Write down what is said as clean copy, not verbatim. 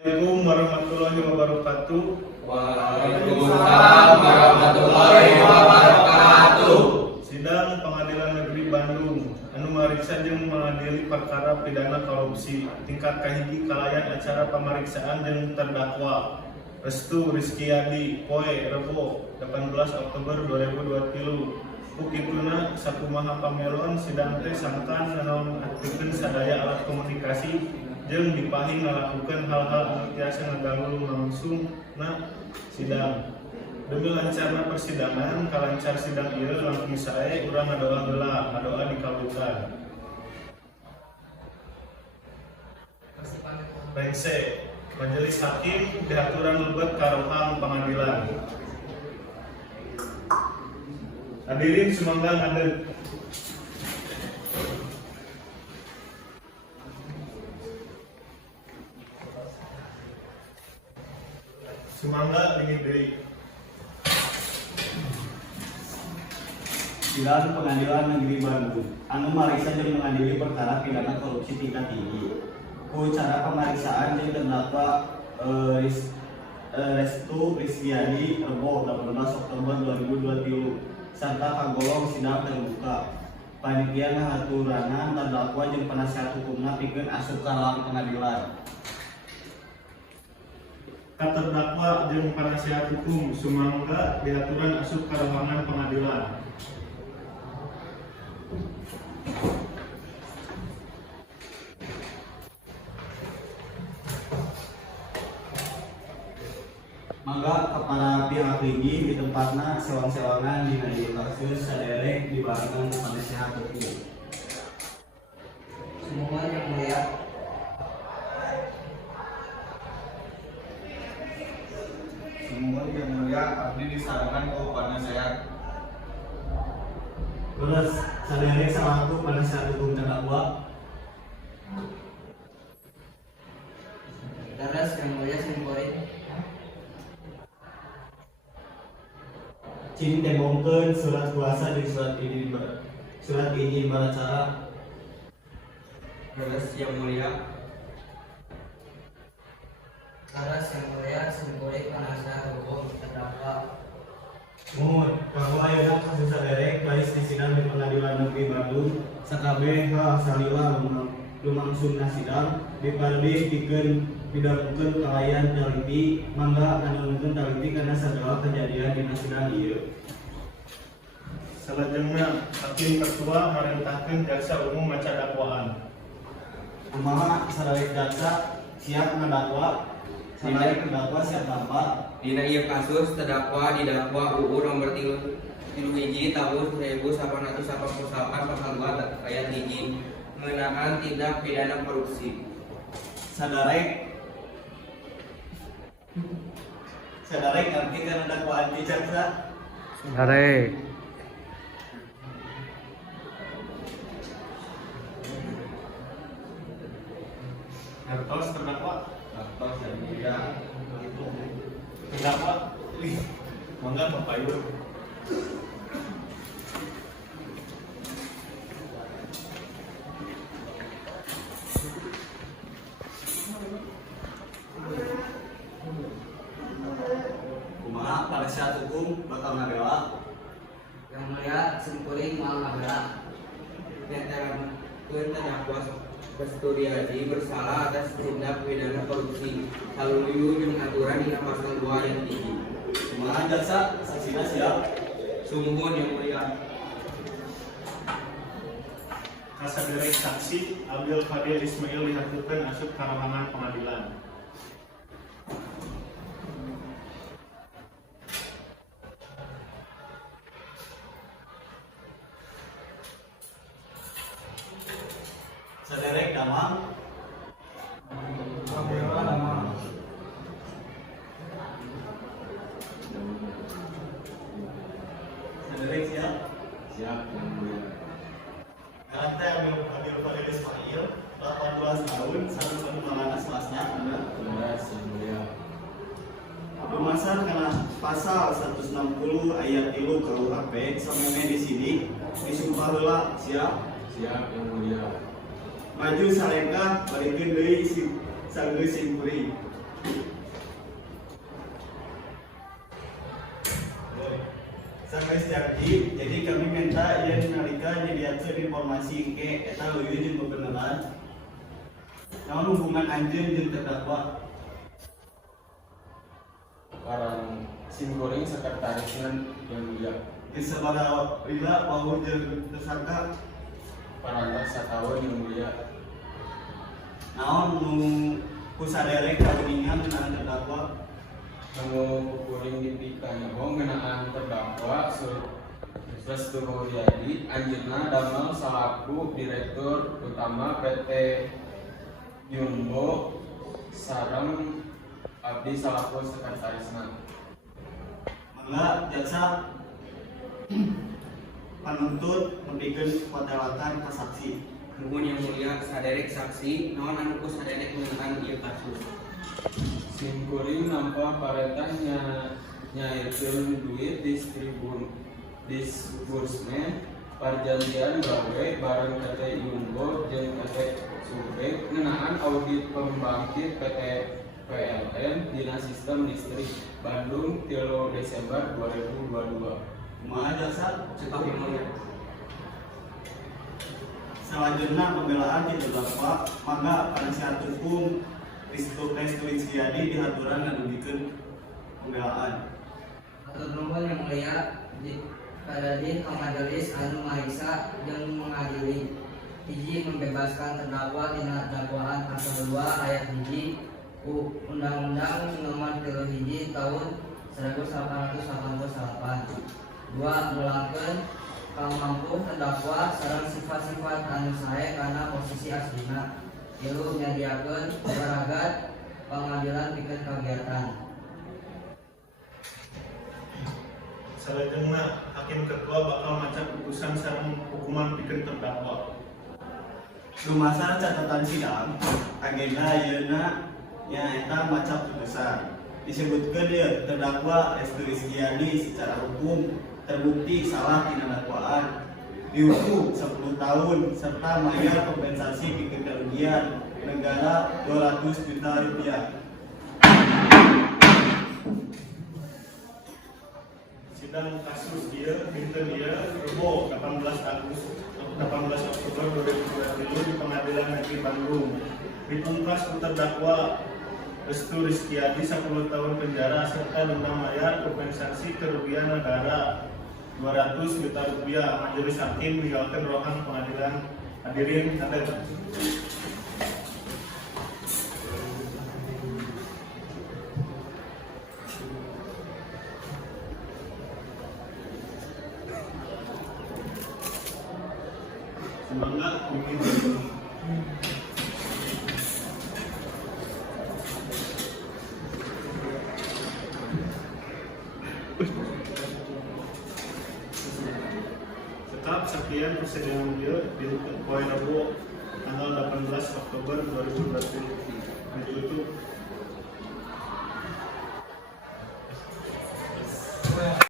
Assalamualaikum warahmatullahi wabarakatuh. Waalaikumsalam warahmatullahi wabarakatuh. Sidang Pengadilan Negeri Bandung anu mariksa jeung mengadili perkara pidana korupsi tingkat kahiji kalayan acara pamariksaan jeung terdakwa Restu Rizkyadi poe Rebo 18 Oktober 2023. Kukituna sakumaha pamelon sidang teh sangkan nonaktifkeun sadaya alat komunikasi jeung dipahing ngalakukeun hal-hal anu tiasa ngaganggu langsungna sidang. Demi lancarna persidangan, kalancar sidang ieu langkung sae urang ngadoa heula, ngadoa dikabulkan. Rengse, Majelis Hakim diaturan lebet karohang pengadilan. Hadirin sumangga ngadeg. Sumangga dingin deui. Sidang Pengadilan Negeri Bandung anu mariksa jeung mengadili perkara pidana korupsi tingkat tinggi. Ku cara pemeriksaan jeung terdakwa Restu Rizkyadi Rebo 18 Oktober 2023 serta kagolong sidang terbuka. Panitia ngahaturanan terdakwa jeung penasihat hukumna pikeun asup ka ruang pengadilan. Terdakwa jeung penasihat hukum sumangga diaturan asup ka ruangan pengadilan. Mangga kepada pihak ligi di tempatna sewang-sewangan dina ieu kasus saderek dibarengan penasihat hukum. Semua yang mulia. Semua yang mulia abdi disarankan ke penasehat. Terus saderek selaku penasihat hukum terdakwa. Terus yang mulia simpori. Cin tembongkeun surat kuasa di surat izin beracara. Terus yang mulia. Terus yang mulia simpori penasihat hukum terdakwa. Mohon bahwa ayeuna kasus saderek bais di sidang di Pengadilan Negeri Bandung sakabeh salila lumangsungna sidang dipardi pikeun pidamkeun kalayan teliti mangga nganungkeun teliti karena sagala kejadian dina sidang ieu. Salajengna Hakim Ketua merintahkeun jaksa umum maca dakwaan. Kumaha saderek jaksa siap ngadakwa? Saderek terdakwa siap nampak? Dina ieu kasus terdakwa didakwa UU nomor 31 tahun 1989 pasal 2 ayat 1 mengenaan tindak pidana korupsi. Saderek ngerti kana dakwaan ti jaksa? Saderek Ngertos terdakwa? Atas yang mulia. Terdakwa? Mangga papayun. Kumaha penasihat hukum bakal ngadela? Yang mulia simpori mal ngabela. Nyatakan terdakwa Restu Rizkyadi bersalah atas tindak pidana korupsi saluluyu jeung aturan dina pasal 2 ayat 3. Kumaha jaksa saksina siap? Sumuhun yang mulia. Kasaderek saksi Abdul Fadil Ismail dihaturkeun asup ka ruangan pengadilan. Saderek damang. Kamera nama. Saderek siap? Siap yang mulia. Karena Abdul Fadil Ismail 18 tahun satu pengembangan selasnya ada Terus yang mulia. Pemasan karena pasal 160 ayat 3 KUHP sameme di sini disumpah heula siap? Siap yang mulia. Maju salengkah balikeun deui si sanggeus simpuri. juga nyediakeun informasi ke eta leuwih jeung bebeneran. Namun hubungan anjeun jeung terdakwa? Parang simkuring sekretarisnya yang mulia. Geus sabaraha lila pauh jeung tersangka? Parangga satahun yang mulia. Naon nu ku saderek kageningan ngeunaan terdakwa? Kamu kuring dipikanya ngeunaan terdakwa Restu Mulyadi anjeunna damel salaku Direktur Utama PT Yumbo sareng abdi salaku sekretarisna. Mangga jaksa panuntut memberikan kedaulatan ke saksi. Nuhun yang mulia saderek saksi naon anu ku saderek ngeunaan ieu kasus. Simkuring nampak parentahnya nyairkeun duit disbursement perjanjian gawe bareng PT Yumbo jeung PT Subrek ngeunaan audit pembangkit PT PLN dina sistem listrik Bandung 3 Desember 2022. Kumaha jaksa? Cetok yang mulia. Selanjutnya pembelaan di terdakwa, maka penasihat hukum Restu Rizkyadi dihaturan dan memberikan pembelaan. Atur nuhun yang mulia kadadin ka majelis anu mariksa jeung mengadili. Hiji, membebaskan terdakwa tina dakwaan pasal 2 ayat 1 Undang-Undang Nomor 31 Tahun 1888. 2, mulangkeun kamampu terdakwa sareng sifat-sifat anu sae kana posisi aslina. 3, nyadiakeun peragat pengadilan pikeun kagiatan. Salajengna hakim ketua bakal maca putusan sareng hukuman pikeun terdakwa. Lumasa catatan sidang, agenda ayeuna nyaeta maca putusan. Disebutkeun ieu terdakwa Restu Rizkyadi secara hukum terbukti salah tina dakwaan, dihukum 10 tahun serta bayar kompensasi pikeun kerugian negara 200 juta rupiah. Sidang kasus ieu dinten ieu Rebo 18 Oktober 2020 di Pengadilan Negeri Bandung. Dipungkas ku terdakwa Restu Rizkyadi 10 tahun penjara serta denda mayar kompensasi kerugian negara 200 juta rupiah. Majelis hakim meninggalkan ruangan pengadilan. Hadirin hadir. Semangat mungkin. Tetap sekian persidangan beliau di poin Rabu tanggal 18 Oktober 2020 ditutup.